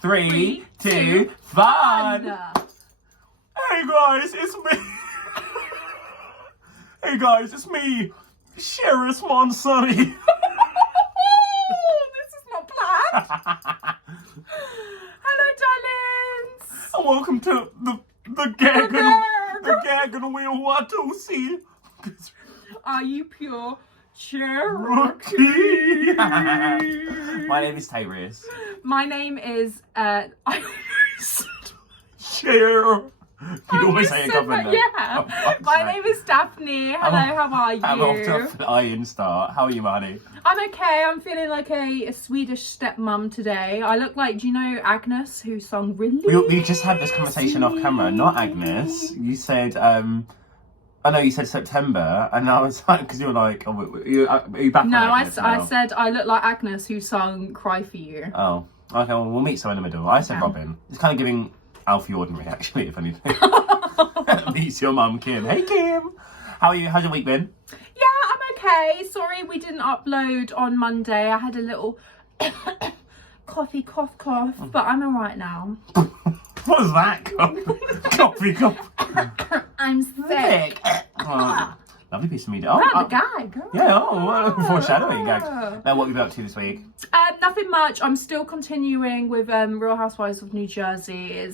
3, 2, fun! Hey guys, it's me. Hey guys, it's me, Tayris Mongardi. This is not planned. Hello, darlings. And welcome to the gag and wheel Watusi. Are you pure Cherokee? My name is Tayris. My name is Cher. You always say it, government. Yeah. My name is Daphne. Hello, how are you? I'm off to an iron start. How are you, honey? I'm okay. I'm feeling like a Swedish stepmom today. I look like, do you know Agnes, who sung Really? We just had this conversation off camera. Not Agnes. You said, you said September, and I was like, because you were like, are you back on Agnes now? I said I look like Agnes, who sung Cry For You. Oh, okay, well, we'll meet somewhere in the middle. I said Robin. It's kind of giving Alfie Ordinary, actually, if anything. Meets your mum, Kim. Hey, Kim. How are you? How's your week been? Yeah, I'm okay. Sorry we didn't upload on Monday. I had a little cough, but I'm all right now. What was that? Cough. I'm sick. Lovely piece of media. The guy, girl. Yeah, foreshadowing gag. Now, what have you been up to this week? Nothing much. I'm still continuing with Real Housewives of New Jersey.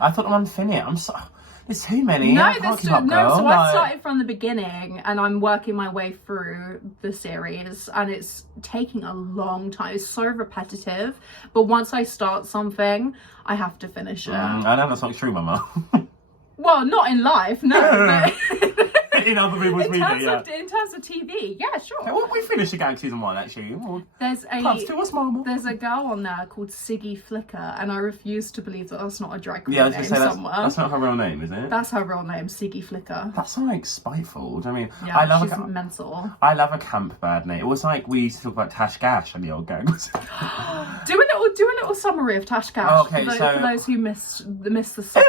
I thought I'm unfinished. I'm so... There's too many. No, I started from the beginning and I'm working my way through the series and it's taking a long time. It's so repetitive, but once I start something, I have to finish it. I know that's not true, Mama. Well, not in life, no. But in other people's media, in terms of TV, yeah, sure. Okay, well, we finished the gag season 1, actually. There's a girl on there called Siggy Flicker, and I refuse to believe that that's not a drag queen name somewhere. That's not her real name, is it? That's her real name, Siggy Flicker. That's like spiteful. I mean, yeah, she's mental. I love a camp bad name. It was like we used to talk about Tash Gash and the old gangs. do a little summary of Tash Gash. Okay, for those who missed the song.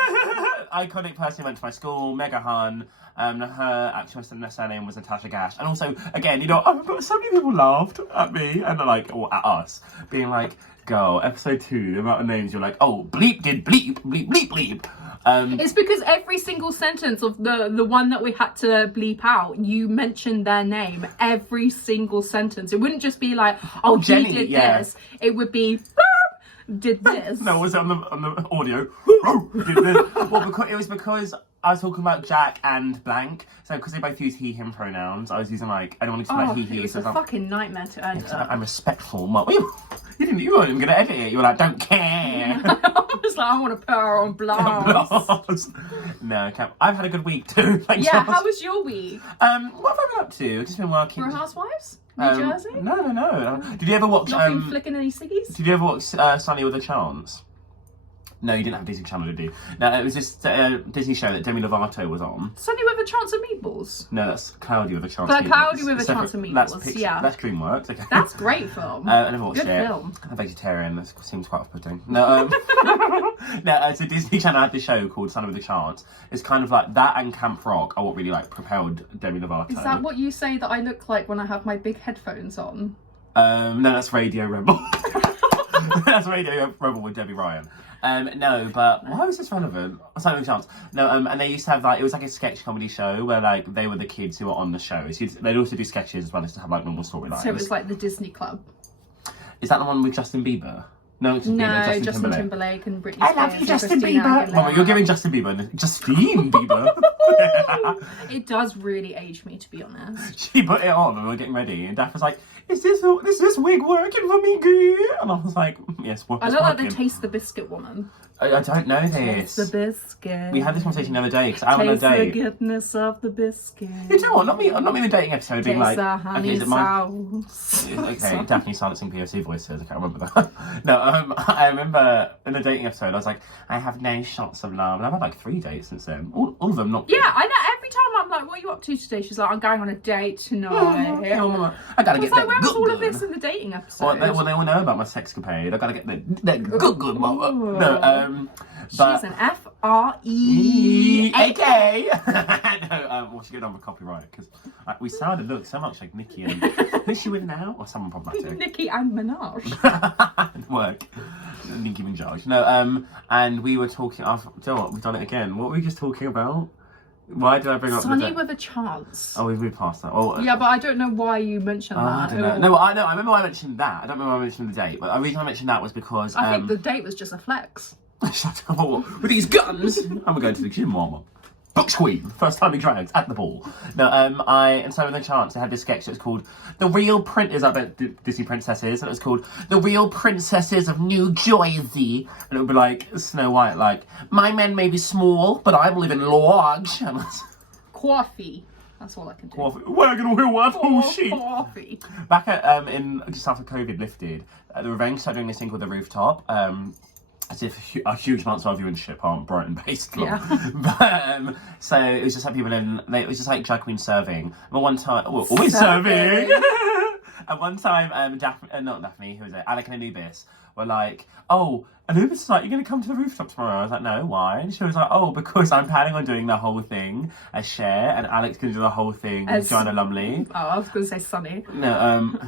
Iconic person who went to my school, Mega Hun. Her actual surname was Natasha Gash. And also, again, so many people laughed at me and or at us, being like, girl, episode 2, the amount of names you're like, oh, bleep did bleep, bleep, bleep, bleep. It's because every single sentence of the one that we had to bleep out, you mentioned their name. Every single sentence. It wouldn't just be like, oh, Jenny did this. It would be, did this. No, was it on the audio? Did this. Well, it was because I was talking about Jack and blank, so because they both use he, him pronouns, I was using anyone who like he, it's a fucking nightmare to edit. I'm respectful. You weren't even going to edit it. You were like, don't care. I was like, I want to put her on blast. No, I've had a good week too. Thanks, yeah, how was your week? What have I been up to? Just been working. Real Housewives? New Jersey? No. Did you ever watch? Not been flicking any ciggies? Did you ever watch Sunny with a Chance? No, you didn't have Disney Channel, did you? No, it was this Disney show that Demi Lovato was on. Sunny with a Chance of Meatballs? No, that's Cloudy with a Chance of Meatballs. Cloudy with a Chance of Meatballs, That's DreamWorks, okay. That's a great film. I never watched it. Good film. I'm a vegetarian, that seems quite off-putting. No, so Disney Channel had this show called Sunny with a Chance. It's kind of like that and Camp Rock are what really propelled Demi Lovato. Is that what you say that I look like when I have my big headphones on? No, that's Radio Rebel. That's Radio Rebel with Debbie Ryan. No, but why was this relevant? Sunny with a Chance. No, and they used to have it was like a sketch comedy show where they were the kids who were on the show. So they'd also do sketches as well as to have normal storylines. So it was like the Disney Club. Is that the one with Justin Bieber? No, Justin Timberlake and Britney Spears. I love you, Justin Bieber. Mama, you're giving Justin Bieber. Justine Bieber. It does really age me, to be honest. She put it on and we were getting ready, and Daph was like, "Is this wig working for me, girl?" And I was like, "Yes, I look like the Taste the Biscuit woman. I don't know this. Taste the biscuit. We had this conversation the other day because I'm on a date. Taste the goodness of the biscuit. You know what? Not me in the dating episode being like, the honey sauce. Okay, Daphne silencing POC voices. I can't remember that. No, I remember in the dating episode I was like, I have no shots of love, and I've had 3 dates since then. All of them not. Yeah, I know. Every time I'm like, "What are you up to today?" She's like, "I'm going on a date tonight." I gotta get that. Where was all of this in the dating episode? Well, they all know about my sexcapade. I gotta get that good mama. No, She's an F-R-E-A-K. No, well, she get on with copyright because we look so much like Nicki and who's she with now or someone problematic? Nicki and Minaj. Work. Didn't even judge. No, and we were talking. Do you know what? We've done it again. What were we just talking about? Why did I bring up Sunny with a Chance? Oh, we've moved past that. Oh, yeah, but I don't know why you mentioned that. I don't know. No, I know. I remember I mentioned that. I don't remember I mentioned the date, but the reason I mentioned that was because I think the date was just a flex. Shut up! With these guns, and we're going to the gym, mama. Box Queen, first time in drags at the ball. No, and so in the Chance, they had this sketch that was called "The Real Disney Princesses," and it was called "The Real Princesses of New Jersey," and it would be like Snow White, like, "My men may be small, but I live in large." And Coffee. That's all I can do. Coffee. We're gonna wear one whole sheet. Coffee. Back at in just after COVID lifted, the Revenge started doing this thing called The Rooftop. As if a huge amounts of our viewership aren't Brighton-based. Yeah. But, so it was just like people in. It was just like drag queens serving. But one time, well, always serving. At one time, not Daphne, who was it? Alec and Anubis were like, "Oh, Anubis is like, you're gonna come to the rooftop tomorrow?" I was like, "No, why?" And she was like, "Oh, because I'm planning on doing the whole thing as Cher, and Alec's gonna do the whole thing as Joanna Lumley." Oh, I was gonna say Sunny. No,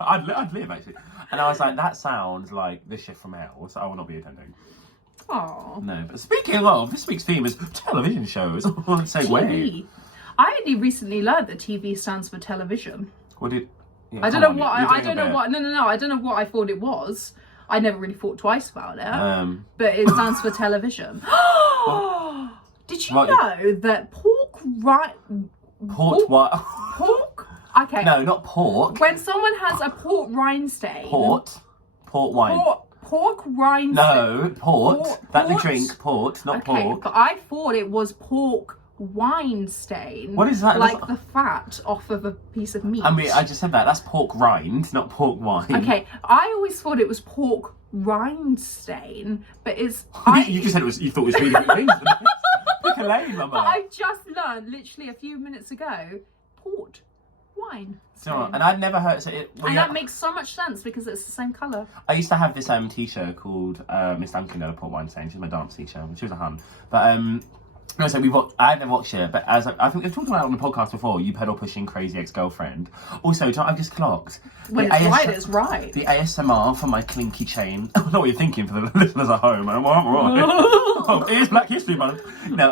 I'd live actually. And I was like, that sounds like the shift from hell, so I will not be attending. Oh. No, but speaking of, this week's theme is television shows. TV. I only recently learned that TV stands for television. What did? Yeah, I don't know what. I don't know what. No. I don't know what I thought it was. I never really thought twice about it. But it stands for television. Did you know that pork Pork? Okay. No, not pork. When someone has a port rind stain. Port wine. Pork rind. No, port. That the drink, port, not pork. But I thought it was pork wine stain. What is that? Like the fat off of a piece of meat. I mean, I just said that. That's pork rind, not pork wine. Okay, I always thought it was pork rind stain, but it's. You just said it was. You thought it was really good things. Pick a lane, mama. But I just learned literally a few minutes ago. Port wine. And I'd never heard that makes so much sense because it's the same colour. I used to have this teacher called Miss Duncan at a port wine stain. She was my dance teacher. She was a hun. But no, so I never watched it, but as I think we've talked about it on the podcast before, you pedal pushing crazy ex-girlfriend. Also, I've just clocked. When it's right, it's right. The ASMR for my clinky chain. I don't know what you're thinking for the listeners at home. I'm right. Oh, it is Black History Month. No,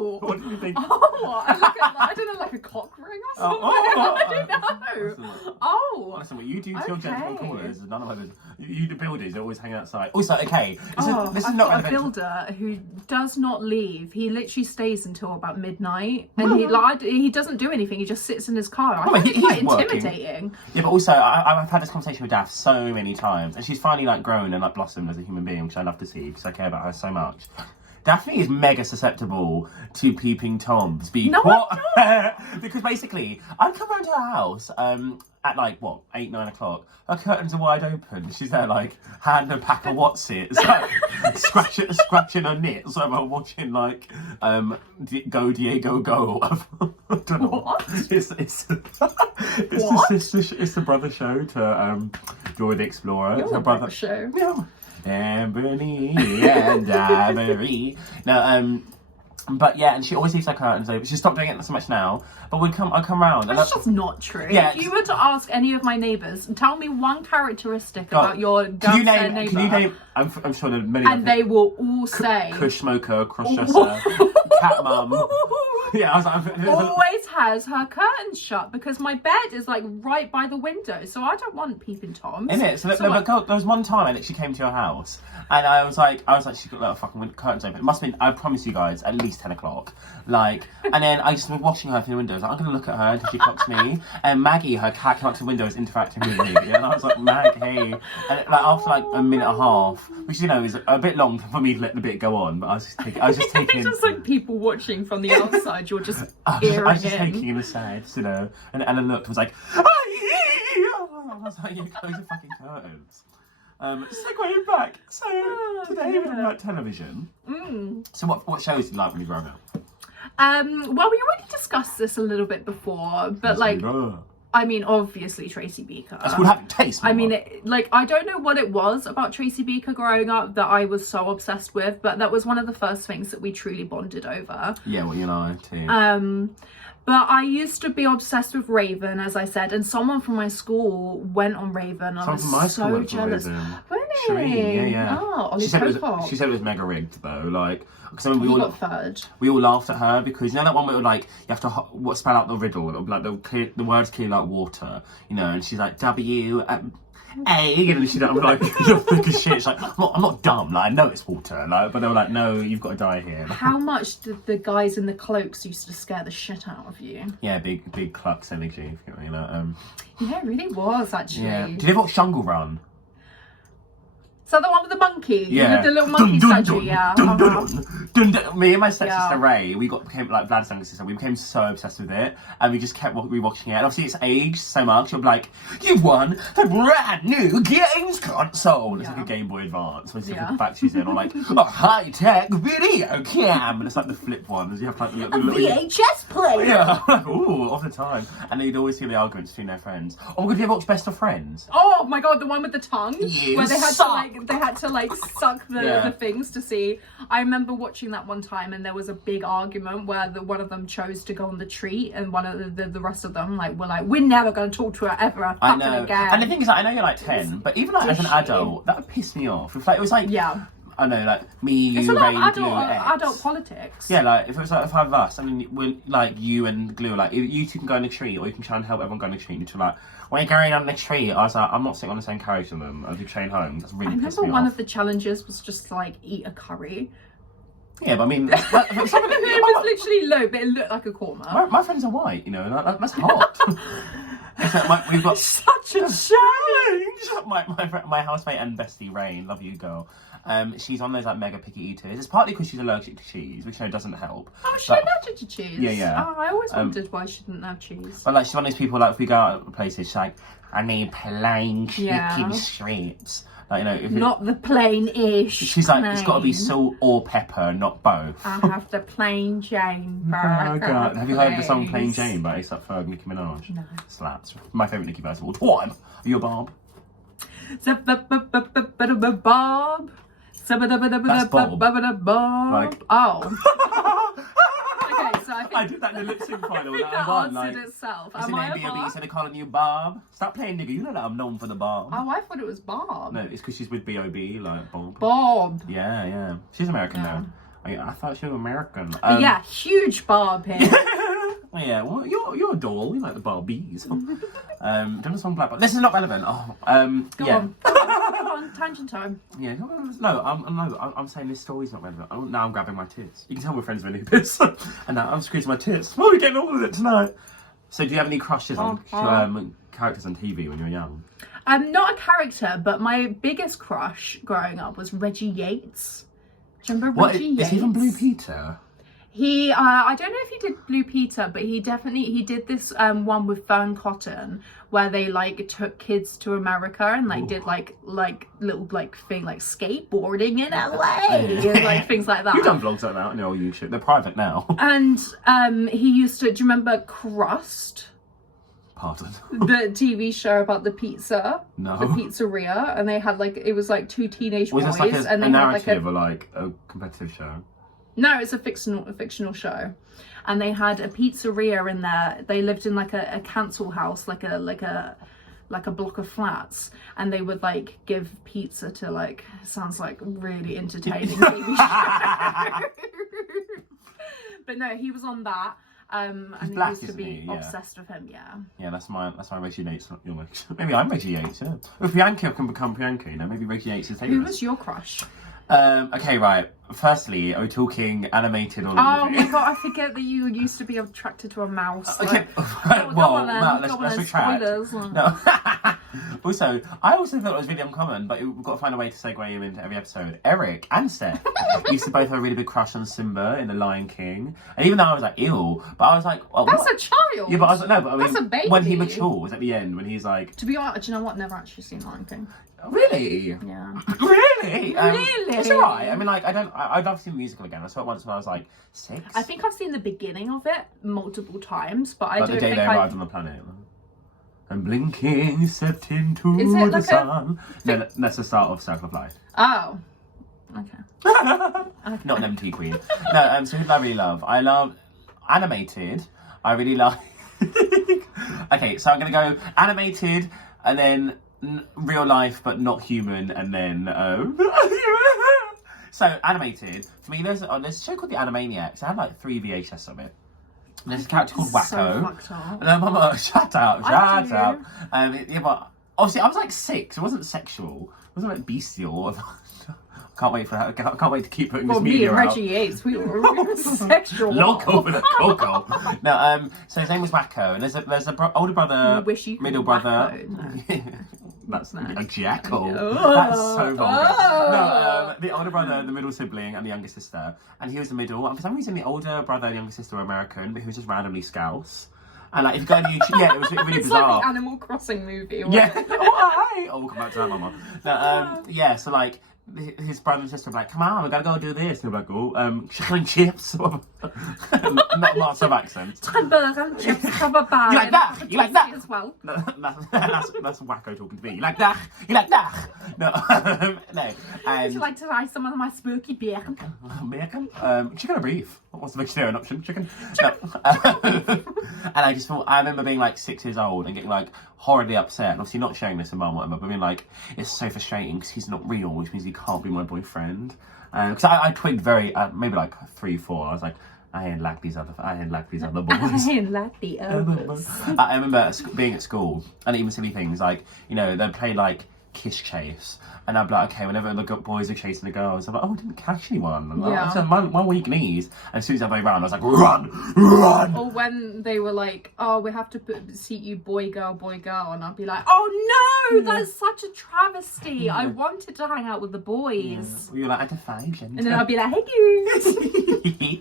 What did you think? I don't know, like a cock ring or something. I don't know. Listen, what you do to your gentleman callers, none of them. You the builders always hang outside. Also, okay, this is not a builder who does not leave. He literally stays until about midnight, and he doesn't do anything. He just sits in his car. I find it quite intimidating. Yeah, but also I've had this conversation with Daph so many times, and she's finally like grown and like blossomed as a human being, which I love to see because I care about her so much. Daphne is mega susceptible to peeping Toms. Because basically, I'd come round to her house at like, 8, 9 o'clock. Her curtains are wide open. She's there like, hand a pack of Whatsits, like, scratching her knits. So I'm watching like, Go Diego Go. I don't know. What? It's the brother show to Joy the Explorer. It's her brother show. Yeah. Amberly and Ivory. No, but yeah, and she always leaves her curtains open. She stopped doing it so much now. But I'd come round. That's just not true. Yeah, if you were to ask any of my neighbours, tell me one characteristic about your downstairs neighbour. Can you name? I'm sure there are many. And they will all say Kush smoker, cross dresser, cat mum. Yeah, I was like, always has her curtains shut because my bed is like right by the window, so I don't want peeping Toms. In it, so there was one time I literally came to your house, and I was like, she's got like fucking curtains open. It must have been, I promise you guys, at least 10 o'clock. Like, and then I just was watching her through the window. I was like, I'm gonna look at her until she clocks me. And Maggie, her cat, came up to the window, is interacting with me. Yeah, and I was like, Mag, hey. And like after like a minute and a half, which is a bit long for me to let the bit go on, but I was just taking. It's just like people watching from the outside. You're just I was just taking in the sides, and Ellen looked and was like, I was like, you close the fucking curtains. Segueing back, so today we're talking about television. So what shows did you like when you were growing up? Well, we already discussed this a little bit before, but I mean, obviously Tracy Beaker. That's called having taste. I mean, I don't know what it was about Tracy Beaker growing up that I was so obsessed with, but that was one of the first things that we truly bonded over. Yeah, well, you know, too. But I used to be obsessed with Raven, as I said, and someone from my school went on Raven. I was from my school so went for jealous. Raven. Really? Shireen, yeah. Oh, Ollie she said Pocock. it was mega rigged though, like because I mean, He got third. we all laughed at her because you know that one where like you have to spell out the riddle, it'll be like the words clear like water, you know, and she's like W A, and she's like, I'm like, you're thick as shit. She's like, I'm not dumb, like I know it's water, like, but they were like, no, you've got to die here. How much did the guys in the cloaks used to scare the shit out of you? Yeah, big clucks energy, you know. Yeah, it really was actually. Yeah. Did you ever watch Jungle Run? So the one with the monkey, Yeah. With the little monkey statue, yeah. Me and my stepsister Ray, we became like Vlad's younger sister. We became so obsessed with it, and we just kept rewatching it. And obviously, it's aged so much. You're like, you've won a brand new games console. It's like a Game Boy Advance when the batteries in, or like a high tech video cam, and it's like the flip ones. You have like the little VHS player. Yeah, ooh, all the time. And then you'd always see the arguments between their friends. Oh my god, have you ever watched Best of Friends? Oh my god, the one with the tongue, where they had to suck the things to see. I remember watching that one time, and there was a big argument where one of them chose to go on the treat, and one of the rest of them were like, we're never going to talk to her ever I know. again. And the thing is, like, I know you're like 10, but even like, as an adult, that would piss me off. If like it was like, I know, like me, you, it's a lot Ray, of Glue, adult politics. Yeah, like if it was like the five of us, I mean, we're like you and Glue, like you two can go on a tree, or you can try and help everyone go on a tree. And you're like, when you're going on the tree, I was like, I'm not sitting on the same carriage as them. I'll do train home. That's really pissed me off. I remember one of the challenges was just like eat a curry. Yeah, but I mean, it was literally low, but it looked like a korma. My friends are white, you know, that's hot. We've got such a challenge. My housemate and bestie Rain, love you girl. She's on those like mega picky eaters. It's partly because she's allergic to cheese, which doesn't help. Oh, she's allergic to cheese? Yeah. Oh, I always wondered why she didn't have cheese. But like she's one of those people, like if we go out places, she's like, I need plain chicken strips. Like, you know, not the plain-ish. She's like, it's got to be salt or pepper, not both. I have the plain Jane burger. Oh god, have you heard the song Plain Jane by A$AP Ferg, Nicki Minaj? No. Slaps. My favourite Nicki verse of all time. Are you a Bob? Bob. That's Bob. Like, oh. Okay, so I did that in the lip sync final. that answered itself. Am I a Bob? Instead of calling you Bob. Stop playing nigga. You know that I'm known for the Bob. Oh, I thought it was Bob. No, it's because she's with B.O.B. like Bob. Bob. Yeah. She's American though. I thought she was American. Yeah, huge Bob here. Yeah, well, you're a doll. You like the Barbies. Done a song Black Bob. This is not relevant. Go on, tangent time. Yeah, no, I'm saying this story's not relevant. Now I'm grabbing my tits. You can tell we're friends with Anubis. And now I'm squeezing my tits. Oh, we're getting all of it tonight. So do you have any crushes on characters on TV when you were young? Not a character, but my biggest crush growing up was Reggie Yates. Do you remember Reggie Yates? Is he from Blue Peter? He, I don't know if he did Blue Peter, but he did this one with Fern Cotton where they like took kids to America and like did like little like thing like skateboarding in LA and like things like that. You've done vlogs like that on your YouTube. They're private now. And he used to. Do you remember Crust? Pardon. The TV show about the pizza. No. The pizzeria, and they had like it was like two teenage boys, Was this like and a they narrative had like or like a competitive show? No, it's a fictional show, and they had a pizzeria in there. They lived in like a council house, like a block of flats, and they would like give pizza to like sounds like really entertaining TV show. But no, he was on that. And he used to be obsessed with him. Yeah, that's my Reggie Yates. Maybe I'm Reggie Yates. Yeah. If Bianca can become Bianca, you know, maybe Reggie Yates is Tayris. Who was your crush? Okay, right. Firstly, are we talking animated or? Oh my god, I forget that you used to be attracted to a mouse. Okay, let's retract. No. Also, I also thought it was really uncommon, but we've got to find a way to segue him into every episode. Eric and Steph used to both have a really big crush on Simba in The Lion King, and even though I was like, ew, but I was like, oh, that's what? A child. Yeah, but I was like, no, but I mean, that's a baby. When he matures at the end, when he's like, to be honest, do you know what? Never actually seen Lion King. Really? Yeah. Really? Really? It's alright. I mean, like, I'd love to see the musical again. I saw it once when I was like 6. I think I've seen the beginning of it multiple times, but I don't think the day they arrived on the planet. And blinking stepped into the sun. No, that's the start of Circle of Life. Oh. Okay. Not an MT queen. No, so who did I really love? I love animated. I really like... Okay, so I'm going to go animated, and then real life, but not human, and then... So, animated. For me, there's a show called The Animaniacs. I had like 3 VHS of it. There's a character called Wacko. So fucked up. No, Mama, shut up. Yeah, but obviously I was like 6. It wasn't sexual. It wasn't like bestial. Can't wait for her. Can't wait to keep putting this media out. Me and Reggie Yates, we were sexual. Loco with a coco. No, so his name was Wacko, and there's a older brother, middle brother. That's a jackal. That's so vulgar. No, the older brother, the middle sibling, and the younger sister. And he was the middle. And for some reason, the older brother and younger sister were American, but he was just randomly Scouse. And like, if you go on YouTube, yeah, it was really it's bizarre. Like the Animal Crossing movie. Yeah. Oh, we'll come back to that, Mama. No, yeah, so like, his brother and sister were like, come on, we gotta go do this. And they're like, oh, chicken and chips. Not lots of accents. Hamburger and chips, kebab. You like that? You like that? As well. No, that's Wacko talking to me. You like that? You like that? No, no. Would you like to try some of my spooky bacon? Bacon? Chicken or beef? What's the vegetarian option? Chicken? No. And I just thought, I remember being like 6 years old and getting like horribly upset. And obviously not sharing this with mum or whatever, but being like, it's so frustrating because he's not real, which means he can't be my boyfriend. Because I twigged very, maybe like 3, 4. I was like, I ain't like these other boys. I ain't like the others. I remember being at school and even silly things like, you know, they'd play like Kiss Chase, and I'd be like, okay, whenever the boys are chasing the girls, I'm like, oh, I didn't catch anyone. And I said, my weak knees. And as soon as I way round, I was like, run. Or when they were like, oh, we have to seat you boy, girl, and I'd be like, oh no, that's such a travesty. I wanted to hang out with the boys. You're like, I defy gender. And then I'd be like, hey, you.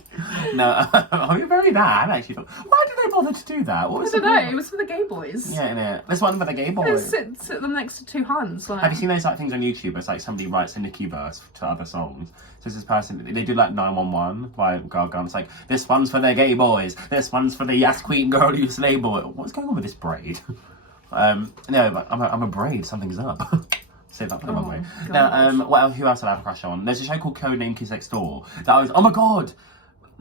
No, you're very bad, actually. Why did they bother to do that? What was I don't know, it was for the gay boys. Yeah. This one for the gay boys. Sit them next to 2 hands. Like... Have you seen those like things on YouTube? It's like somebody writes a Nicki verse to other songs. So it's this person, they do like 911 by Gaga. It's like, this one's for the gay boys. This one's for the Yas Queen girl you slay boy. What's going on with this braid? No, but I'm a braid. Something's up. Say that the wrong way. Now, who else did I have a crush on? There's a show called Codename Kids Next Door. That was, oh my god.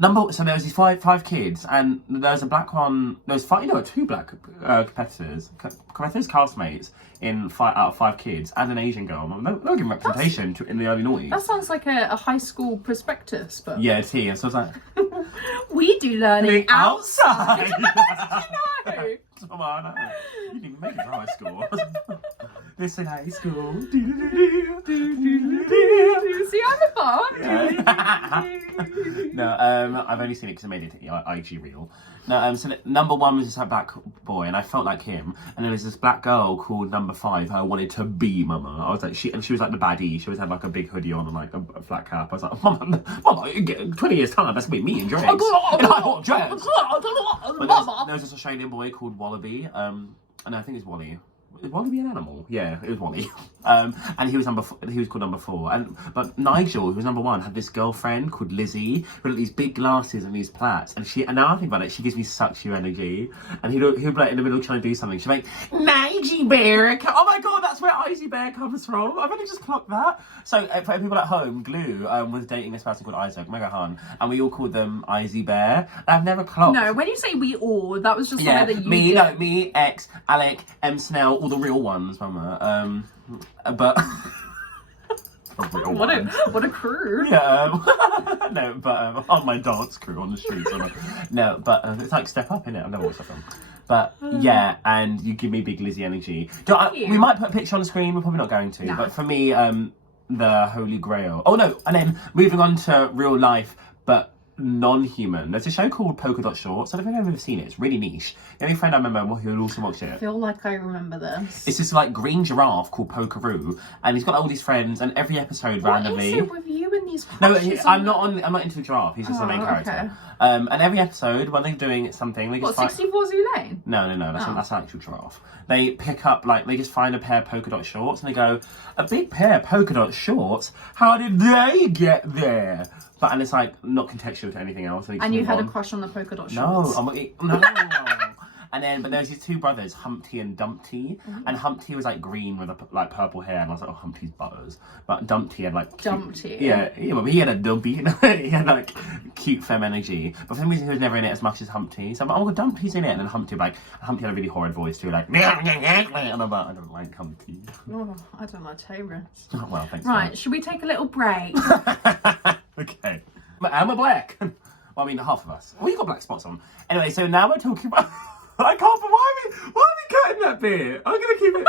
So there was these five kids, and there's a black one. There's 2 black competitors, castmates in 5 out of 5 kids, and an Asian girl. No giving representation in the early noughties. That sounds like a high school prospectus, but yeah, it's here. So it's like we do learning outside. How did you know? Come on, you didn't even make it to high school. This in high school. See, I'm a fun. No, I've only seen it because I made it IG reel. No, so number 1 was this black boy, and I felt like him. And then there's this black girl called number 5 who I wanted to be Mama. I was like, she was like the baddie. She always had like a big hoodie on and like a flat cap. I was like, Mama, 20 years time, that's gonna be me in dreads. In high dreads. There was this Australian boy called Wallaby, and I think it's Wally. Is Wallaby an animal? Yeah, it was Wally. And he was called number 4. But Nigel, who was number 1, had this girlfriend called Lizzie who had these big glasses and these plaits. And now I think about it, she gives me such your energy. And he'd be like in the middle trying to do something. She'd be like, Nigel Bear. Oh my god, that's where Izzy Bear comes from. I've only just clocked that. So for people at home, Glue was dating this person called Isaac Megahan, and we all called them Izzy Bear. I've never clocked. No, when you say we all, that was just something that you did. Me, X, Alec, M. Snell, all the real ones, Mama. But what a crew. Yeah. No, but on my dance crew on the streets. No, but it's like Step Up, innit? I've never watched that film. But yeah, and you give me big Lizzie energy. We might put a picture on the screen. We're probably not going to. No. But for me, the Holy Grail. Oh no, and then moving on to real life, but non-human. There's a show called Polka Dot Shorts. I don't think I've ever seen it. It's really niche. The only friend I remember who also watched it. I feel like I remember this. It's this like green giraffe called Pokeroo, and he's got all these friends, and every episode randomly. What is it with you and these? No, I'm not into the giraffe. He's just the main character. Okay. And every episode, when they're doing something, they just 64 Zoo Lane? No. That's an actual giraffe. They pick up they just find a pair of polka dot shorts, and they go, a big pair of polka dot shorts. How did they get there? And it's like not contextual to anything else. And you had a crush on the polka dot shorts? No. And then, but there was these two brothers, Humpty and Dumpty. And Humpty was like green with like purple hair, and I was like, oh, Humpty's butters. But Dumpty had like Dumpty. Yeah, well, he had a dumpy. He had like cute femme energy. But for some reason, he was never in it as much as Humpty. So I'm like, oh, Dumpty's in it, and then Humpty had a really horrid voice too, like, and I'm like, I don't like Humpty. Oh, I don't like Tayris. Oh, well, thanks. Right, should we take a little break? Okay. Am I black? Well, I mean, half of us. Well, you got black spots on. Anyway, so now we're talking about. I can't. Why are we cutting that bit? I'm gonna keep it.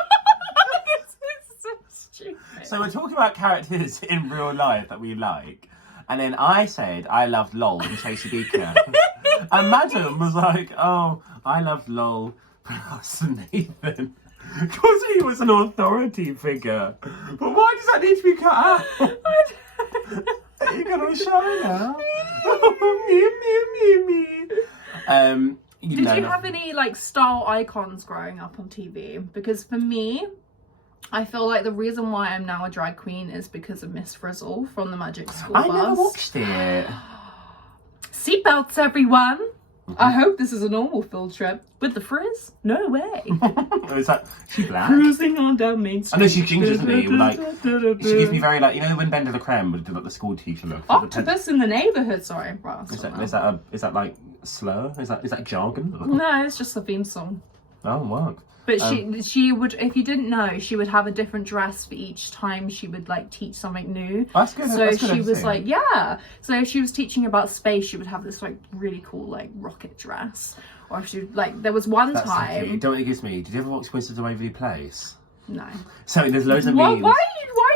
It's so stupid. So we're talking about characters in real life that we like, and then I said I loved LOL and Tracy Beaker, and Madam was like, "Oh, I loved LOL plus Nathan." Because he was an authority figure. But why does that need to be cut out? You're gonna show now. me. Did you have any like style icons growing up on TV? Because for me, I feel like the reason why I'm now a drag queen is because of Miss Frizzle from the Magic School Bus. I never watched it. Seatbelts, everyone. I hope this is a normal field trip. With the frizz? No way. Is that she black? Cruising on down Main Street. I know she's ginger, isn't he? Like, she gives me very like, you know when Bender the Creme would do like the school teacher look. Octopus in the neighborhood. Sorry, right, is that like slur? Is that jargon? No, it's just a theme song. Oh, wow. But she would, if you didn't know, she would have a different dress for each time she would like teach something new. That's good. So she was like, yeah. So if she was teaching about space, she would have this like really cool like rocket dress. Or if she like, there was one time. So don't excuse me. Did you ever watch Wizards of Waverly Place? No. So there's loads of Why memes.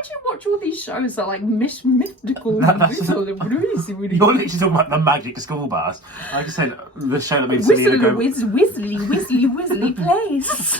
do you watch all these shows that are like mythical? You're literally talking about the Magic School Bus. Like I said, the show that made Selena Gomez. Whistly Place.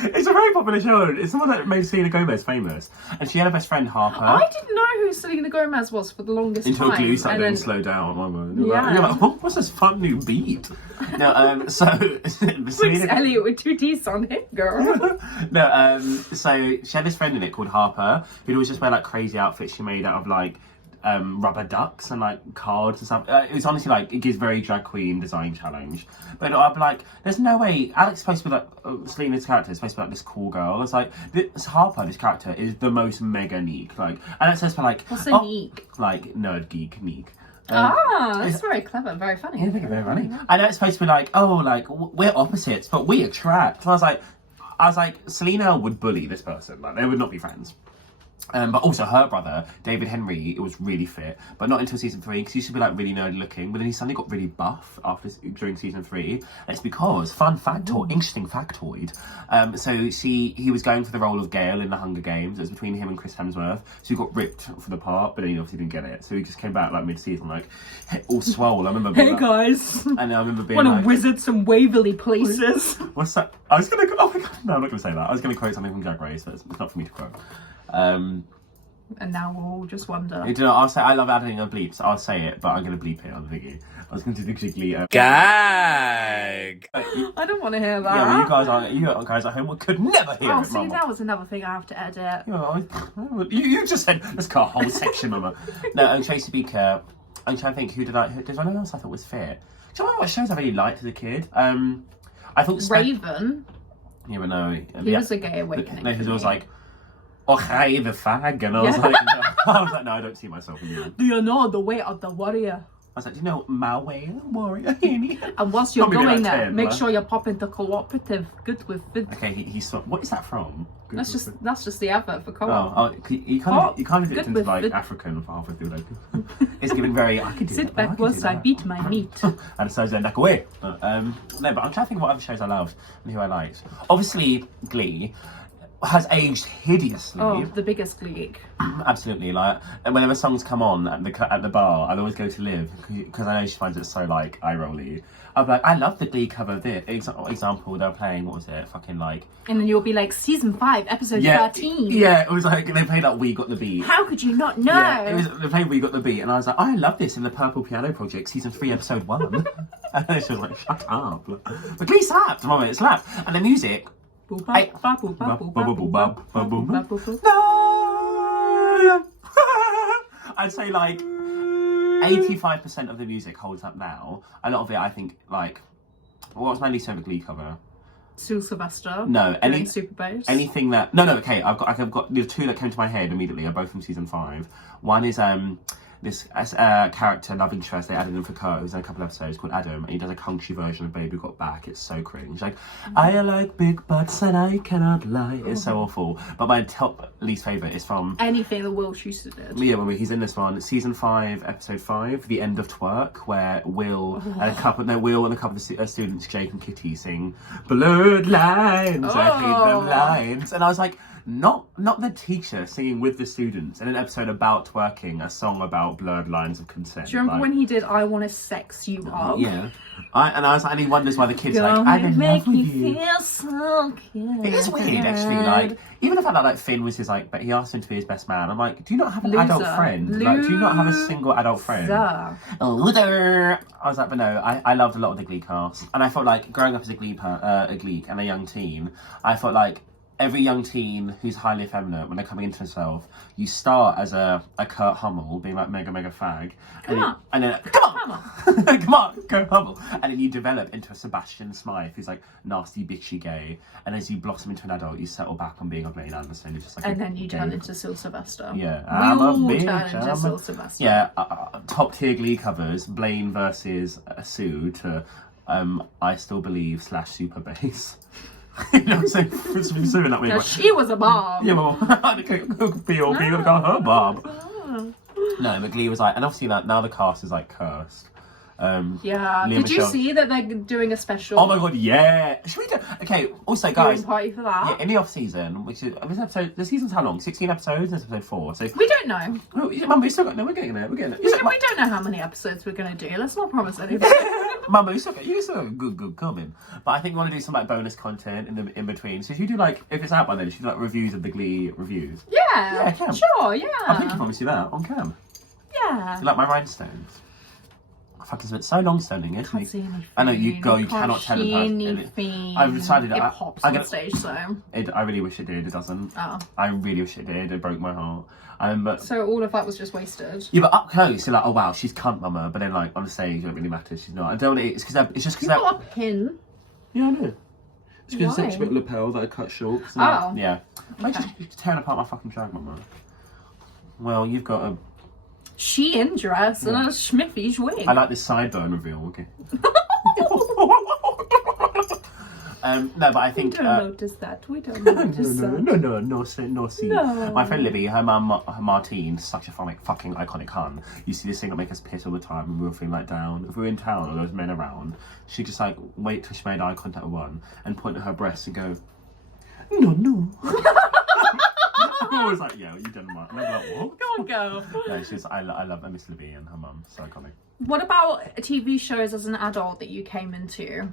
It's a very popular show. It's the one that made Selena Gomez famous. And she had a best friend, Harper. I didn't know who Selena Gomez was for the longest Until time. Glee started and slow down. You're like, oh, what's this fun new beat? No, so Selena Elliott with two T's on it, girl. No, so she had this friend in it called Harper, who'd always just wear like crazy outfits she made out of like rubber ducks and like cards and stuff. It was honestly like, it gives very drag queen design challenge. But I'd be like, there's no way Alex is supposed to be like Selena's character is supposed to be like this cool girl. It's like this Harper, this character is the most mega neek. Like, and it says for like what's a neek? Like nerd geek neek. That's very clever, very funny. Yeah, I think it's very funny. I know it's supposed to be like, oh, like we're opposites, but we attract. So I was like, Selena would bully this person. Like, they would not be friends. But also her brother, David Henry, it was really fit, but not until season 3, because he used to be like really nerdy looking, but then he suddenly got really buff during season 3. And it's because, interesting factoid, so he was going for the role of Gale in the Hunger Games. It was between him and Chris Hemsworth, so he got ripped for the part, but then he obviously didn't get it. So he just came back like mid-season, like all swole. I remember being guys, and I remember being wanna visit some Waverly places? What's that? I was gonna. Oh my god, no, I'm not gonna say that. I was gonna quote something from Drag Race, but it's not for me to quote. And now we'll all just wonder. You know, I'll say I love adding a bleep, so I'll say it, but I'm going to bleep it on the thingy. I was going to do the jiggly gag. I don't want to hear that. Yeah, well, you guys at home could never hear it, see, Mama. that was another thing I have to edit. You just said let's cut a whole section, Mama. No, and Tracy Beaker. I'm trying to think did anyone else I thought was fair? Do you know what shows I really liked as a kid? I thought Raven. Yeah, but no. He was a gay awakening. No, he was like, oh, hey, the fag. And I was like, no, I don't see myself in that. Do you know the way of the warrior? I was like, do you know my way of the warrior? And once you're Probably going like there, 10, make right? sure you're popping the cooperative. Good with food. Okay, he's what is that from? Good That's with just the advert for co-op. Oh, you kind of dipped into like food. African for halfway through. Like, it's giving very. I could do Sit that, back I could whilst do I that. beat my meat. And so then like away. No, but I'm trying to think of what other shows I loved and who I liked. Obviously, Glee has aged hideously. Oh, the biggest league. Absolutely, like, and whenever songs come on at the bar, I'd always go to Liv because I know she finds it so like eye rolly. I'm like, I love the Glee cover of this. Example, they're playing, what was it? Fucking like. And then you'll be like, season 5, episode 13. Yeah, it was like they played like We Got the Beat. How could you not know? Yeah, they played We Got the Beat, and I was like, I love this in the Purple Piano Project, season 3, episode 1. And then she was like, shut up. But Glee slapped, the moment it slapped, and the music. I'd say like 85% of the music holds up now. A lot of it, I think, like what was my least favourite Glee cover? Sue Sylvester. No, doing Super Bass. anything that okay. I've got the two that came to my head immediately are both from season 5. One is this character love interest they added in for Co. Who's in a couple episodes called Adam, and he does a country version of Baby Got Back. It's so cringe. Like, I like big butts and I cannot lie. It's so awful. But my top least favourite is from anything that Will Schuster did. Yeah, when he's in this one, season 5, episode 5, The End of Twerk, where Will and a couple of students, Jake and Kitty, sing Bloodlines. I hate them lines, and I was like, not the teacher singing with the students in an episode about twerking, a song about blurred lines of consent. Do you remember when he did I Want to Sex You Up? Yeah. And he wonders why the kids like, I'm in love with you. Feel so good. It is weird, actually. Like, even the fact that like Finn was his but he asked him to be his best man. I'm like, do you not have an adult friend? Like, do you not have a single adult friend? Loser. I was like, but no, I loved a lot of the Glee cast, and I felt like growing up as a Gleek and a young teen, I felt like every young teen who's highly effeminate, when they're coming into themselves, you start as a Kurt Hummel, being like mega fag. Come on, come on, Kurt Hummel. And then you develop into a Sebastian Smythe, who's like nasty, bitchy, gay. And as you blossom into an adult, you settle back on being a Blaine Anderson. You're just like, and then you turn into Sil Sylvester. Yeah, we all turn into Sil Sylvester. Yeah, top tier Glee covers: Blaine versus Sue to I Still Believe / Super Bass. You know what I'm saying? That way. No, she was a Bob. Yeah, well, people gonna call her Bob. No, but Glee was like, and obviously like now the cast is like cursed. Yeah. Did you see that they're doing a special? Oh my god, yeah. Should we do? Okay. Also, guys. Party for that. Yeah, in the off season, which is this episode. The season's how long? 16 episodes. This is episode 4. So we don't know. Oh, Mum, we still got. No, we're getting there. We're getting there. We don't know how many episodes we're gonna do. Let's not promise anything. Mum, you still got good coming. But I think we want to do some like bonus content in between. So if you do like, if it's out by then, you should do like reviews of the Glee reviews. Yeah. Cam. Sure. Yeah. I think you promised you that on cam. Yeah. You like my rhinestones? Fucking it's so long standing, isn't Can't it? see anything. I know you go. You cannot tell anything. I've decided it pops on stage, so I really wish it did. It doesn't. Oh. I really wish it did. It broke my heart. But so all of that was just wasted. Yeah, but up close, you're like, oh wow, she's cunt, mama. But then like on the stage, it don't really matter. She's not. I don't. It's because it's just because you got a pin. Yeah, I know. It's because it's a bit lapel that I cut short. So oh. Yeah. Okay. Just tearing apart my fucking drag, mama. Well, you've got a Shein dress and a Schmiffy's wig. I like this sideburn reveal. Okay. No, but I think we don't notice that. We don't notice that. No. My friend Libby, her mum, Martine, such a fucking iconic cunt. You see this thing that make us piss all the time, and we were feeling like down. If we were in town and there was men around, she'd just like wait till she made eye contact with one and point at her breasts and go, no. I was like, yeah, you done right. And I was like, what? Go on, girl. No, she was. I love Miss Libby and her mum. So iconic. What about TV shows as an adult that you came into?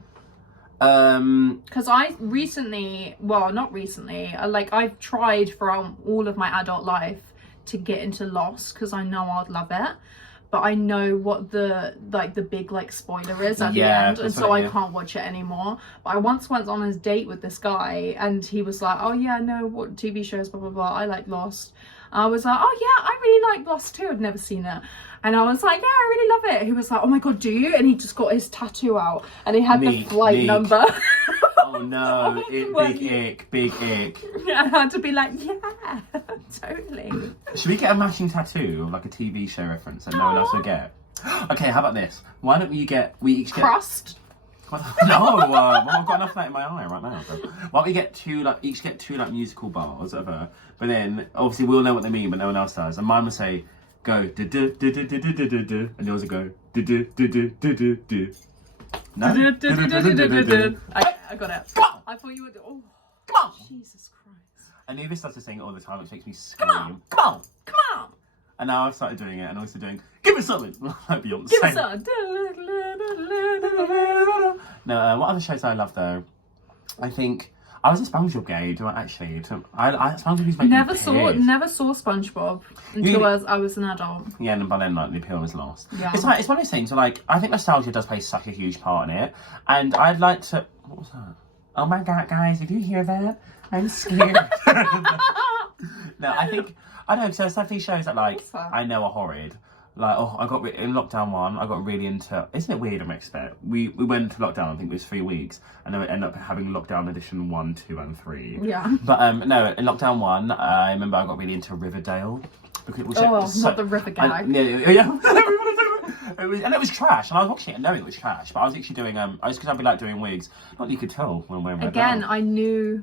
Because I recently, well, not recently, I've tried from all of my adult life to get into Lost because I know I'd love it, but I know what the big spoiler is at the end, and so I can't watch it anymore. But I once went on a date with this guy, and he was like, oh yeah, no, what TV shows, blah blah blah, I like Lost. I was like, oh yeah, I really like Lost too. I'd never seen it. And I was like, yeah, I really love it. He was like, oh my god, do you? And he just got his tattoo out and he had the flight number. Oh no, big ick. Yeah, I had to be like, yeah, totally. Should we get a matching tattoo, like a TV show reference that no one else will get? Okay, how about this? Why don't we each get... Crust? No, I've got enough of that in my eye right now. So. Why don't we get each get two musical bars of her, but then obviously we'll know what they mean, but no one else does. And mine will say, go do do do do do do do do, and yours will go do do do do do do do. No. I got it. Come on. I thought you would. Oh, come on. Jesus Christ. And Eva starts to sing it all the time, which makes me scream. Come on. And now I've started doing it, and also doing give me something like Beyonce. Give me something. No, what other shows I love though? I think I was a SpongeBob gay. Do I actually? SpongeBob used to make me piss. Never saw SpongeBob until I was an adult. Yeah, and by then the appeal was lost. Yeah. It's one of those things. So, I think nostalgia does play such a huge part in it, and I'd like to. What was that? Oh my god, guys! If you hear that, I'm scared. No, I think I don't know. So there's definitely shows that I know are horrid. Like, oh, in lockdown 1, I got really into, isn't it weird, I'm expert? We went to lockdown, I think it was 3 weeks, and then we ended up having lockdown edition 1, 2, and 3. Yeah. But no, in lockdown 1, I remember I got really into Riverdale. Because it was not the River Gag. Yeah. And it was trash, and I was watching it knowing it was trash, but I was actually doing, because I'd be like doing wigs, not that you could tell when wearing red. Again, I knew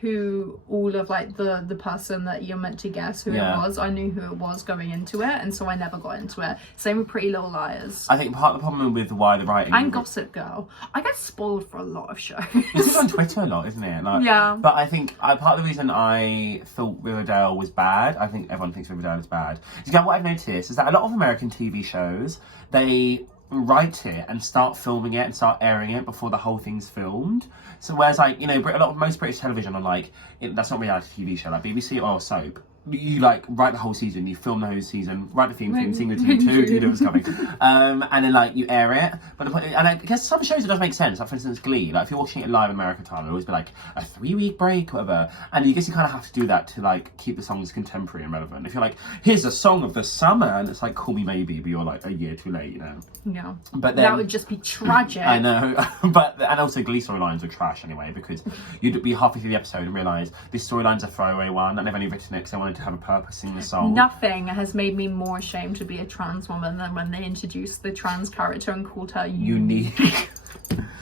who all of like the person that you're meant to guess who it was. I knew who it was going into it, and so I never got into it. Same with Pretty Little Liars. I think part of the problem with why the writing and Gossip Girl, I get spoiled for a lot of shows. It's on Twitter a lot, isn't it? Like, yeah. But I think part of the reason I thought Riverdale was bad, I think everyone thinks Riverdale is bad. What I've noticed is that a lot of American TV shows, they write it and start filming it and start airing it before the whole thing's filmed. So whereas like, you know, most British television are like, that's not a reality TV show, like BBC or soap. You like write the whole season, you film the whole season, write the theme, sing the tune too, you know what's coming. And then like you air it. But I guess some shows it does make sense. Like for instance, Glee. Like if you're watching it live in American time, it'll always be like a 3-week break, whatever. And I guess you kind of have to do that to like keep the songs contemporary and relevant. If you're like, here's a song of the summer, and it's like Call Me Maybe, but you're like a year too late, you know. Yeah. But then, that would just be tragic. I know. And also Glee storylines are trash anyway, because you'd be halfway through the episode and realise this storyline's a throwaway one, and they've only written it because they wanted to have a purpose in the song. Nothing has made me more ashamed to be a trans woman than when they introduced the trans character and called her unique.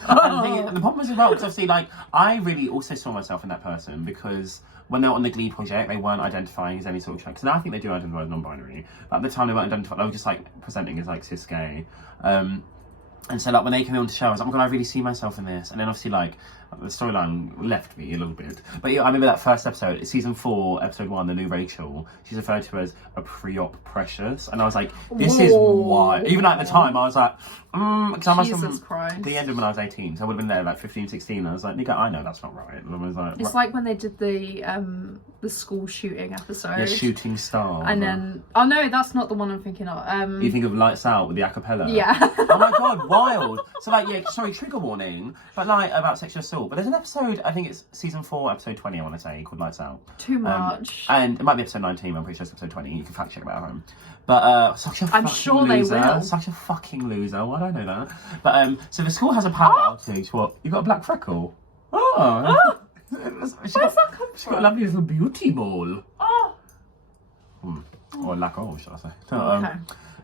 And the problem is as well, because obviously, like, I really also saw myself in that person, because when they were on the Glee project, they weren't identifying as any sort of trans. Now I think they do identify as non-binary, but at the time they weren't identifying. They were just like presenting as like cis gay. And so like when they came on the show, I was like, oh my god, I really see myself in this. And then obviously like the storyline left me a little bit. But yeah, I remember that first episode, season 4, episode 1, the new Rachel. She's referred to as a pre-op precious, and I was like, this is why. Even at the time, I was like, because I must have the end of when I was 18, so I would have been there like 15, 16. And I was like, nigga, I know that's not right. And I was like, it's like when they did the school shooting episode. Yeah, Shooting Star. And then, oh no, that's not the one I'm thinking of. You think of Lights Out with the acapella? Yeah. Oh my god, wild. So like, yeah, sorry, trigger warning, but like about sexual assault. But there's an episode, I think it's season 4, episode 20, I want to say, called Lights Out. Too much. And it might be episode 19, I'm pretty sure it's episode 20. You can fact check that at home. But such a I'm fucking sure loser. they will. Such a fucking loser. Why don't I know that? But so the school has a power outage. What? You got a black freckle? Oh. Where's that come from? She's got a lovely little beauty ball. Oh. Or lack of, should I say? So, Okay.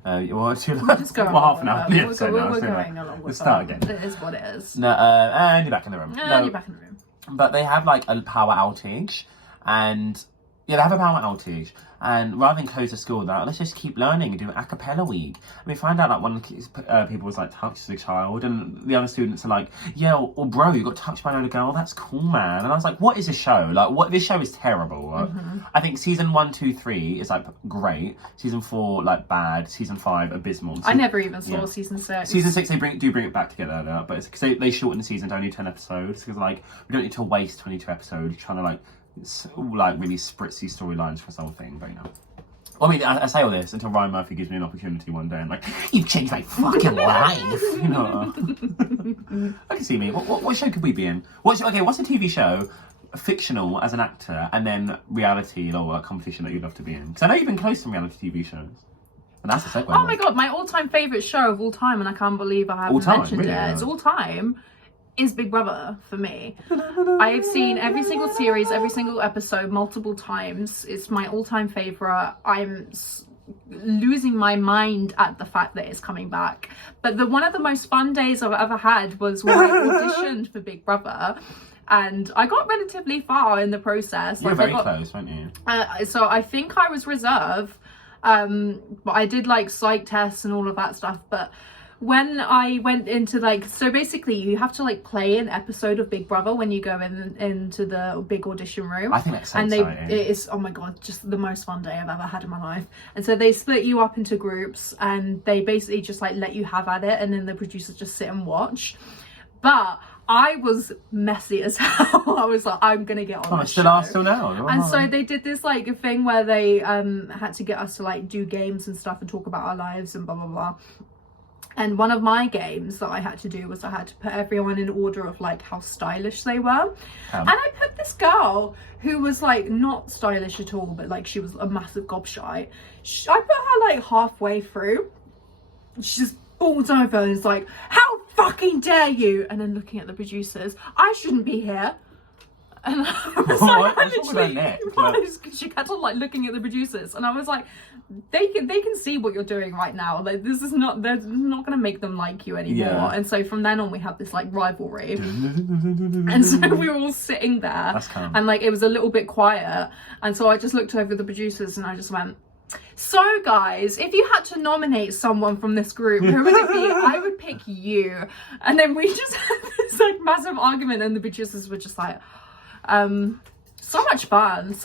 We'll just go half an hour. We're going along with Let's start again. It is what it is. No, and you're back in the room. You're back in the room. But they have like a power outage, and yeah, they have a power outage, and rather than close the school down, let's just keep learning and do a cappella week. And we find out like one of the people was like touched as a child, and the other students are like, yeah, or bro, you got touched by another girl. That's cool, man. And I was like, what is this show? Like, what? This show is terrible. Mm-hmm. I think season 1, 2, 3 is like great. Season 4 like bad. Season 5 abysmal. I never even saw season 6. Season 6 they bring it back together, but it's because they shorten the season to only 10 episodes, because like we don't need to waste 22 episodes trying to like really spritzy storylines for something. But you know, I mean, I say all this until Ryan Murphy gives me an opportunity one day and like, you've changed my fucking life. You know, I can see me. What show could we be in? What's a TV show, fictional as an actor, and then reality or a competition that you'd love to be in? Because I know you've been close to reality TV shows. And that's a segue. Oh my god, my all-time favourite show of all time, and I can't believe I haven't mentioned it. It's all time. Is Big Brother for me. I've seen every single series, every single episode multiple times. It's my all-time favourite. I'm losing my mind at the fact that it's coming back. But one of the most fun days I've ever had was when I auditioned for Big Brother. And I got relatively far in the process. You were very close, weren't you? So I think I was reserve. But I did like psych tests and all of that stuff. But when I went into like, so basically you have to like play an episode of Big Brother when you go into the big audition room. I think that's so exciting. It is, oh my god, just the most fun day I've ever had in my life. And so they split you up into groups, and they basically just like let you have at it, and then the producers just sit and watch. But I was messy as hell. I was like, I'm gonna get on. I still are still now. And so they did this like a thing where they had to get us to like do games and stuff and talk about our lives and blah blah blah. And one of my games that I had to do was I had to put everyone in order of like how stylish they were. And I put this girl who was like not stylish at all, but like she was a massive gobshite. I put her like halfway through. She just falls over and is like, how fucking dare you? And then looking at the producers, I shouldn't be here. And I was like, she kept on like looking at the producers, and I was like, they can see what you're doing right now. Like this is not, they're not gonna make them like you anymore. Yeah. And so from then on, we had this like rivalry, and so we were all sitting there, and like it was a little bit quiet, and so I just looked over the producers and I just went, so guys, if you had to nominate someone from this group, who would it be? I would pick you. And then we just had this like massive argument, and the producers were just like, so much fun.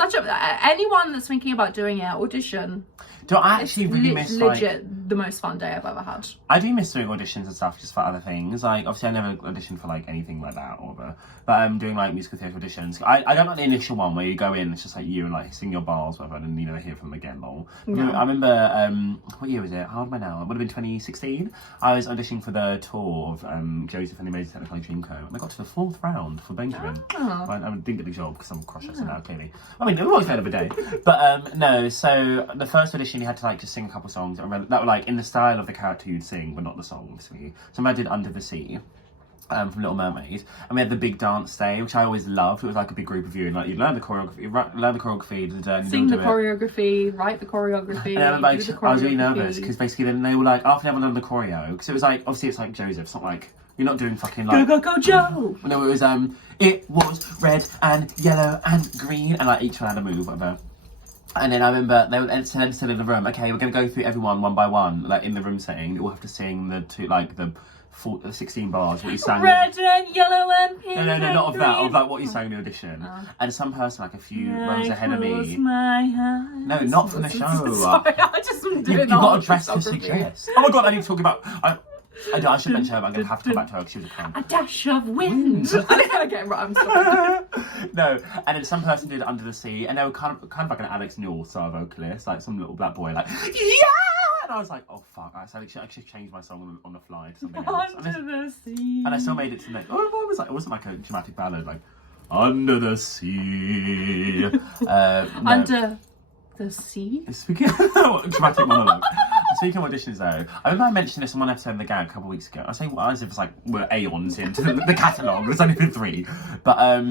Anyone that's thinking about doing it, audition. Do I actually really miss legit the most fun day I've ever had. I do miss doing auditions and stuff just for other things. Like obviously I never auditioned for like anything like that or whatever. But I'm doing like musical theatre auditions. I don't like the initial one where you go in, it's just like you and like sing your bars, whatever, and then you never hear from them again. Lol. No. I remember what year was it? How old am I now? It would have been 2016. I was auditioning for the tour of Joseph and the Amazing Technicolor Dreamcoat, and I got to the 4th round for Benjamin. I didn't get the job because I'm cross-dressing now, clearly. I mean, it was the end of the day. But no, so the first audition you had to like just sing a couple songs that were like in the style of the character you'd sing, but not the song, obviously. So I did Under the Sea. From Little Mermaid, and we had the big dance day, which I always loved. It was like a big group of you, and like you learn the choreography, sing the choreography, write the choreography. And I remember I was really nervous because basically then they were like, after they haven't done the choreo, because it was like obviously it's like Joseph, it's not like you're not doing fucking like go Joe. No, it was red and yellow and green, and like each one had a move, whatever. And then I remember they were said in the room, okay, we're gonna go through everyone one by one, like in the room setting. You all have to sing the 16 bars, what you sang. Red and yellow and pink. No, not of that. Of like what you sang in the audition. And some person like a few rows ahead of me. No, not from the show. Sorry, I just want to do You've got a dress to suggest. Oh my god, I need to talk about. I should mention her, but I'm going to have to come back to her because she was a cunt. A dash of wind. Okay, right, I'm sorry. No, and then some person did Under the Sea, and they were kind of like an Alex Newell style vocalist, like some little black boy, like, yeah! And I was like, oh fuck, I actually changed my song on the fly to something else. Under the Sea. And I still made it to the next. It wasn't like a dramatic ballad, like, Under the Sea. Under the Sea? Dramatic monologue. Speaking of auditions though, I remember I mentioned this on one episode of The Gag a couple of weeks ago. I say as if it's like we're aeons into the catalogue, there's only been 3. But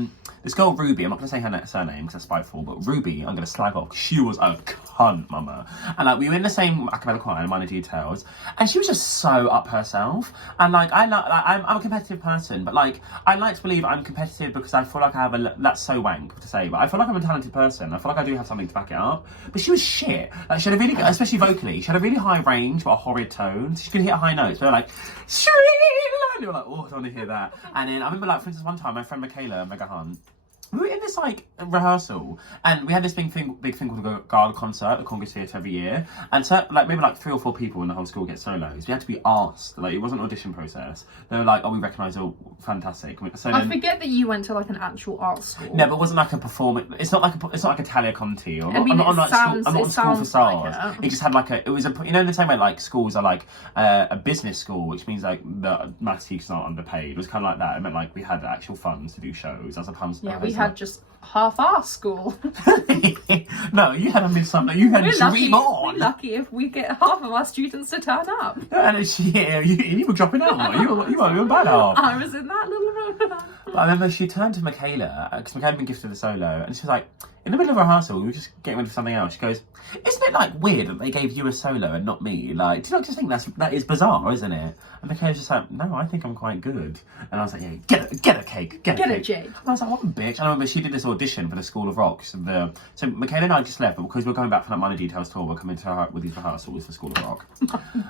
this girl Ruby, I'm not going to say her surname because that's spiteful, but Ruby, I'm going to slag off. She was a cunt, mama. And like we were in the same a cappella choir, Minor Details, and she was just so up herself. And like I'm a competitive person, but like I like to believe I'm competitive because I feel like I have that's so wank to say, but I feel like I'm a talented person. I feel like I do have something to back it up. But she was shit. Like she had a really, especially vocally, she had a really high range but a horrid tone. She could hit high notes. They were like, Shrill! And they were like, oh, I don't want to hear that. And then I remember, like, for instance, one time my friend Michaela Megahan, we were in this like rehearsal, and we had this big thing called a gala concert at Congress Theatre every year, and so like maybe like 3 or 4 people in the whole school get solos. We had to be asked, like it wasn't an audition process. They were like, oh, we recognise you're fantastic. So I forget that you went to like an actual art school. No, but it wasn't like a performance. It's not like a Talia Conti, or I'm not on School for Stars. Like it just had like it was in the same way like schools are like a business school, which means like the maths teachers aren't underpaid. It was kind of like that. It meant like we had actual funds to do shows as opposed to we had just half-ass school. No, you had a midsummer. You had Dream On. We're lucky if we get half of our students to turn up. Yeah, and you were dropping out. You were bad half. I was in that little room. But I remember she turned to Michaela because Michaela had been gifted a solo, and she was like, in the middle of rehearsal, we were just getting ready for something else. She goes, isn't it like weird that they gave you a solo and not me? Like, do you not just think that is bizarre, isn't it? And Michaela's just like, no, I think I'm quite good. And I was like, yeah, get a cake, get a cake. Jade. And I was like, what a bitch. And I remember she did this audition for the School of Rocks. So Michaela and I just left, but because we're going back for that Minor Details tour, we're coming to her with these rehearsals for School of Rock.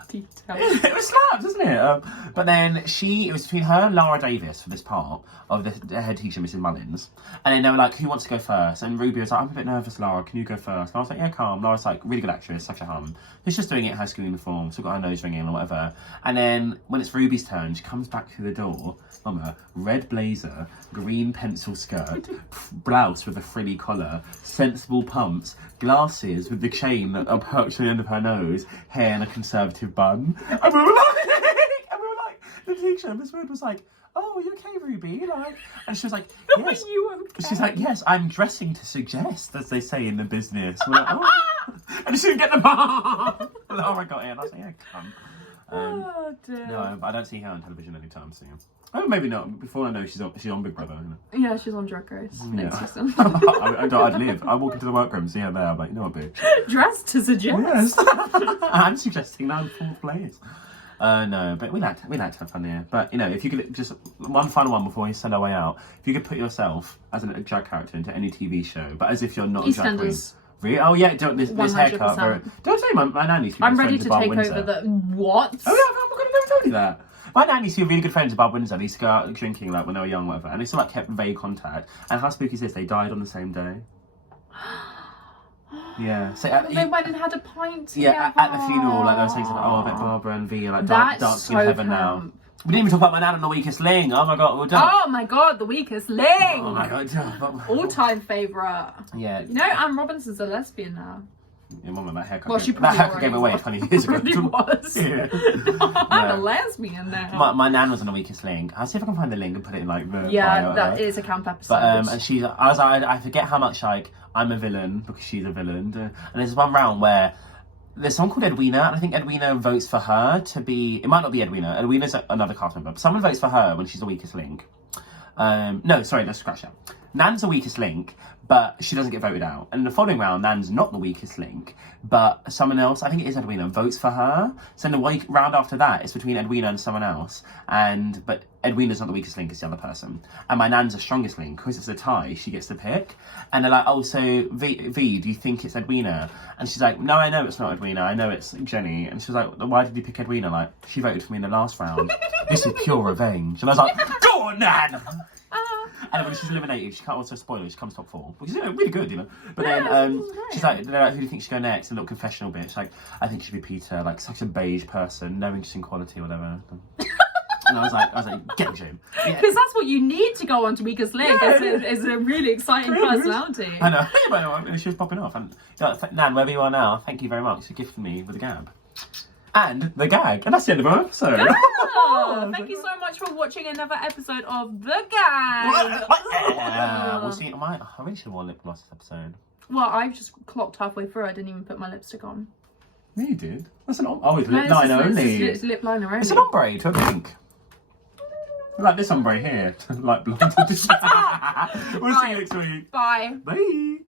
Details. It was slaps, isn't it? But then it was between her and Lara Davis for this part of the head teacher, Mrs. Mullins. And then they were like, who wants to go first? And Ruby was goes, I'm a bit nervous, Laura, can you go first? And I was like, yeah, calm. Laura's like, really good actress, such a hum. She's just doing it in high school uniform, so got her nose ringing or whatever. And then when it's Ruby's turn, she comes back through the door, Mama, red blazer, green pencil skirt, blouse with a frilly collar, sensible pumps, glasses with the chain that are perched to the end of her nose, hair in a conservative bun. And we were like, the teacher, Miss Wood was like, oh, are you okay, Ruby? Like, and she was like, yes. Are you okay? She's like, yes, I'm dressing to suggest, as they say in the business. We're like, oh. And she didn't get the bar. Laura got in. I was like, yeah, come. Oh dear. No, I don't see her on television anytime soon. Oh, maybe not. Before I know, she's on Big Brother. You know? Yeah, she's on Drag Race next Yeah. season. I'd live. I walk into the workroom, see her there. I'm like, you know what, bitch? Dressed to suggest. Yes. I'm suggesting that in fourth place. No, but we like to have fun here. But you know, if you could just one final one before we send our way out, if you could put yourself as a drag character into any TV show, but as if you're not a drag queen. EastEnders. Really? Oh yeah, this haircut. 100%. Don't say my nanny. I'm ready to take over the what? Oh yeah, I'm gonna never told you that. My nan used to be really good friends with Bob Windsor. They used to go out drinking like when they were young, whatever, and they still like kept vague contact. And how spooky is this? They died on the same day. Yeah. So They went and had a pint together. yeah, at the funeral, like they were saying something. Oh, I bet Barbara and V are like That's dancing so in heaven now. We didn't even talk about my nan and the weakest link. Oh my god, we're done. Oh my god, the weakest link. Oh my god. All-time favourite. Yeah. You know, Anne Robinson's a lesbian now. Your mum and that haircut. Well, she that probably haircut came away already 20 years ago. Really was. Yeah. I'm Yeah. a lesbian now. My nan was on the weakest link. I'll see if I can find the link and put it in like the Yeah, bio. that is a camp episode. But and she's, I forget how much like I'm a villain because she's a villain. And there's one round where there's someone called Edwina, and I think Edwina votes for her to be. It might not be Edwina. Edwina's another cast member. But someone votes for her when she's the weakest link. No, sorry, let's scratch that. Nan's the weakest link, but she doesn't get voted out. And in the following round, Nan's not the weakest link, but someone else, I think it is Edwina, votes for her. So in the round after that, it's between Edwina and someone else. But Edwina's not the weakest link, it's the other person. And my Nan's the strongest link, because it's a tie, she gets to pick. And they're like, oh, so V, do you think it's Edwina? And she's like, no, I know it's not Edwina, I know it's Jenny. And she was like, why did you pick Edwina? Like, she voted for me in the last round. This is pure revenge. And I was like, go on, Nan! And when she's eliminated, she can't also spoil it. She comes top 4, which is really good, you know. But then she's like, they're like, who do you think should go next? A little confessional bitch. Like, I think it should be Peter. Like, such a beige person, no interesting quality, or whatever. And I was like, get Jim. Because that's what you need to go on to Weakest Link. Is a really exciting personality. I know. But she was popping off. And Nan, wherever you are now, thank you very much for gifting me with a gab. And the gag. And that's the end of our episode. Oh, thank you so much for watching another episode of The Gag. We'll see. I really should have worn lip gloss this episode. Well, I've just clocked halfway through. I didn't even put my lipstick on. Yeah, you did. That's an it's lip liner only. It's lip liner only. It's an ombre to a pink. Like this ombre here. Like blonde. We'll see you next week. Bye. Bye.